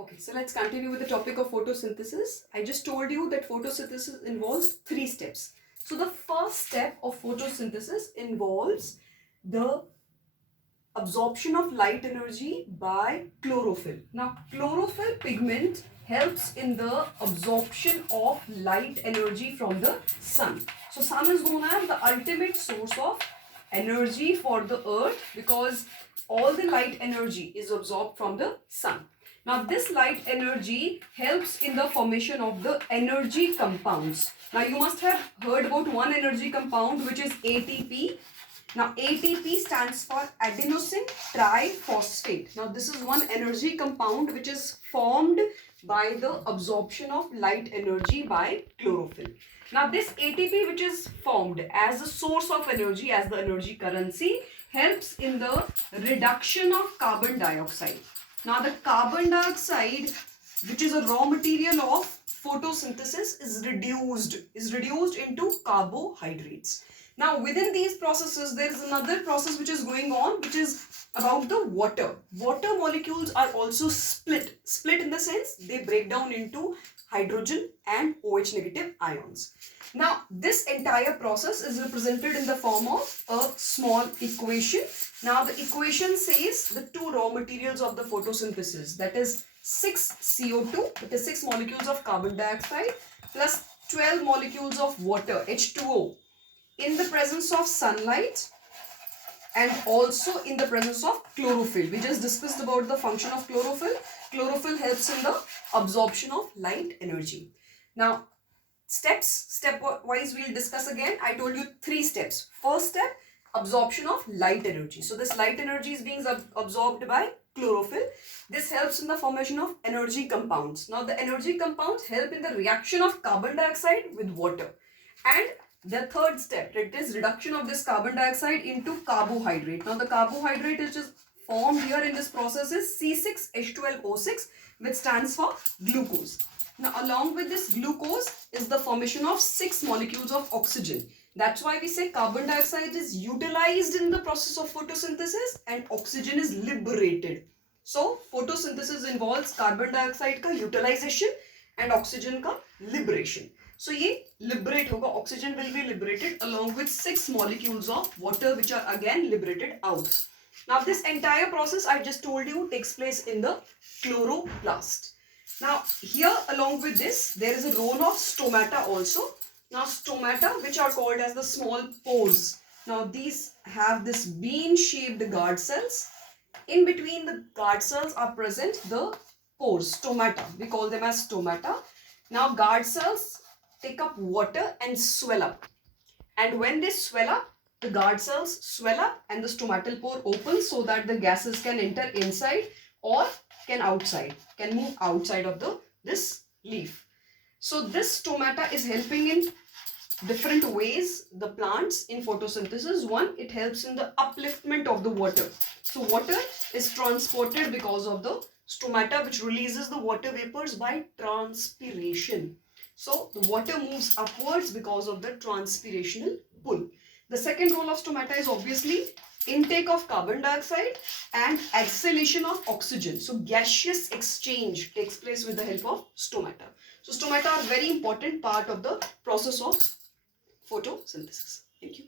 Okay, so let's continue with the topic of photosynthesis. I just told you that photosynthesis involves 3 steps. So the first step of photosynthesis involves the absorption of light energy by chlorophyll. Now, chlorophyll pigment helps in the absorption of light energy from the sun. So, sun is known as the ultimate source of energy for the earth because all the light energy is absorbed from the sun. Now, this light energy helps in the formation of the energy compounds. Now, you must have heard about one energy compound which is ATP. Now, ATP stands for adenosine triphosphate. Now, this is one energy compound which is formed by the absorption of light energy by chlorophyll. Now, this ATP which is formed as a source of energy, as the energy currency, helps in the reduction of carbon dioxide. Now, the carbon dioxide, which is a raw material of photosynthesis, is reduced into carbohydrates. Now, within these processes, there is another process which is going on, which is about the water. Water molecules are also split. Split in the sense they break down into hydrogen and OH negative ions. Now, this entire process is represented in the form of a small equation. Now, the equation says the 2 raw materials of the photosynthesis, that is 6 CO2, that is 6 molecules of carbon dioxide plus 12 molecules of water, H2O, in the presence of sunlight and also in the presence of chlorophyll. We just discussed about the function of chlorophyll. Chlorophyll helps in the absorption of light energy. Now, step-wise we'll discuss again. I told you 3 steps. First step, absorption of light energy. So this light energy is being absorbed by chlorophyll. This helps in the formation of energy compounds. Now, the energy compounds help in the reaction of carbon dioxide with water. And the third step, it is reduction of this carbon dioxide into carbohydrate. Now, the carbohydrate which is formed here in this process is C6H12O6, which stands for glucose. Now, along with this glucose is the formation of 6 molecules of oxygen. That's why we say carbon dioxide is utilized in the process of photosynthesis and oxygen is liberated. So, photosynthesis involves carbon dioxide ka utilization and oxygen ka liberation. So, ये liberate होगा, oxygen will be liberated along with 6 molecules of water which are again liberated out. Now, this entire process I just told you takes place in the chloroplast. Now, here along with this, there is a role of stomata also. Now, stomata, which are called as the small pores. Now, these have this bean-shaped guard cells. In between the guard cells are present the pores, stomata. We call them as stomata. Now, guard cells take up water and swell up. And when they swell up, the guard cells swell up and the stomatal pore opens so that the gases can enter inside or can move outside of this leaf. So this stomata is helping in different ways the plants in photosynthesis. One, it helps in the upliftment of the water. So water is transported because of the stomata, which releases the water vapors by transpiration. So the water moves upwards because of the transpirational pull. The second role of stomata is obviously intake of carbon dioxide and exhalation of oxygen. So gaseous exchange takes place with the help of stomata. So stomata are very important part of the process of photosynthesis. Thank you.